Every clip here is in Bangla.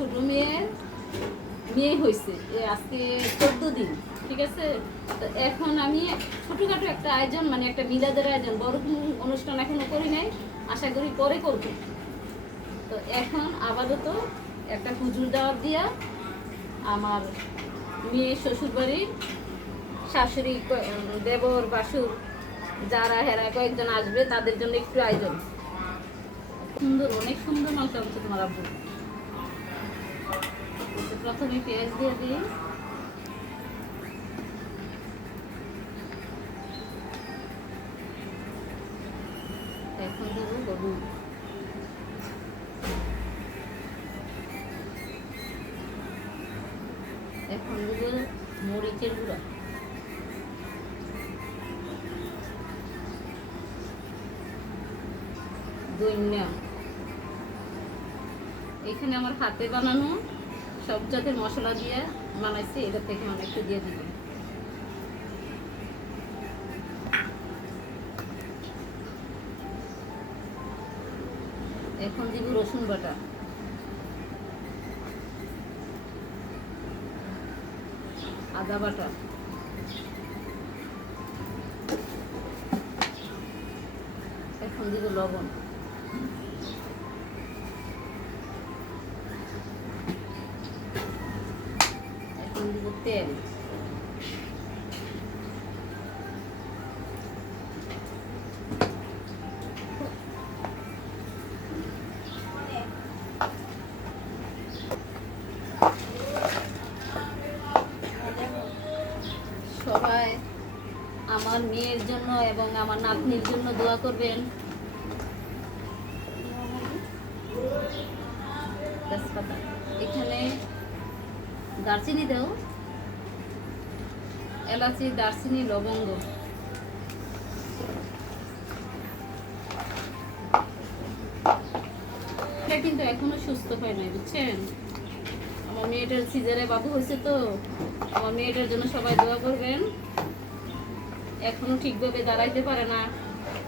ছোট মেয়ের মেয়ে হয়েছে আজকে 14 দিন, ঠিক আছে। তো এখন আমি ছোটোখাটো একটা আয়োজন, মানে একটা মিলাদের আয়োজন, বড় কোনো অনুষ্ঠান এখনো করি নাই, আশা করি পরে করব। তো এখন আপাতত একটা হুজুর দাওয়াত দিয়া আমার মেয়ে শ্বশুরবাড়ির শাশুড়ি, দেবর, বাসুর যারা হেরা কয়েকজন আসবে, তাদের জন্য একটু আয়োজন। সুন্দর, অনেক সুন্দর মাংস হচ্ছে তোমার আব্বু। প্রথমে পেঁয়াজ দিয়ে দিই, এখন দেবো হলুদ, এখন দেবো মরিচের গুঁড়া, ধনিয়া। এখানে আমার হাতে বানানো সব জাতের মশলা দিয়ে বানাইছি, এটা থেকে অনেকটা দিয়ে দিব। এখন দিব রসুন বাটা, আদা বাটা, এখন দিব লবণ, এখন দিব তেল, সবাই আমার মেয়ের জন্য এবং আমার নাতনির জন্য দোয়া করবেন। তেজপাতা, এখানে দারচিনি দাও, এলাচি, দারচিনি, লবঙ্গ। এটা কিন্তু এখনো সুস্থ হয় নাই, বুঝছেন। আমার মেয়েটার সিজারে বাবু হয়েছে, তো আমার মেয়েটার জন্য সবাই দোয়া করবেন। এখনো ঠিকভাবে দাঁড়াইতে পারে না,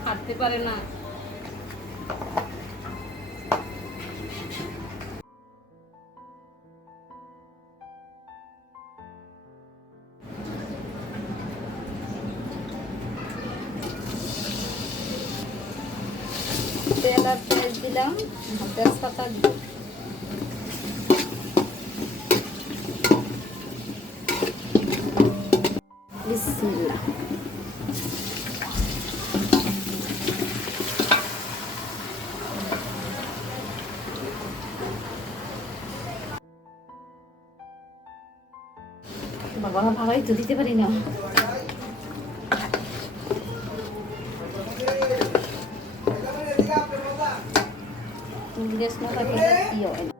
হাঁটতে পারে না। তেল আর পেঁয়াজ দিলাম, তেজপাতা দিলাম, বিসমিল্লাহ। বাবা ভাগাই তো দিতে পারি না। গ্যাস না থাকলে কি হয় না।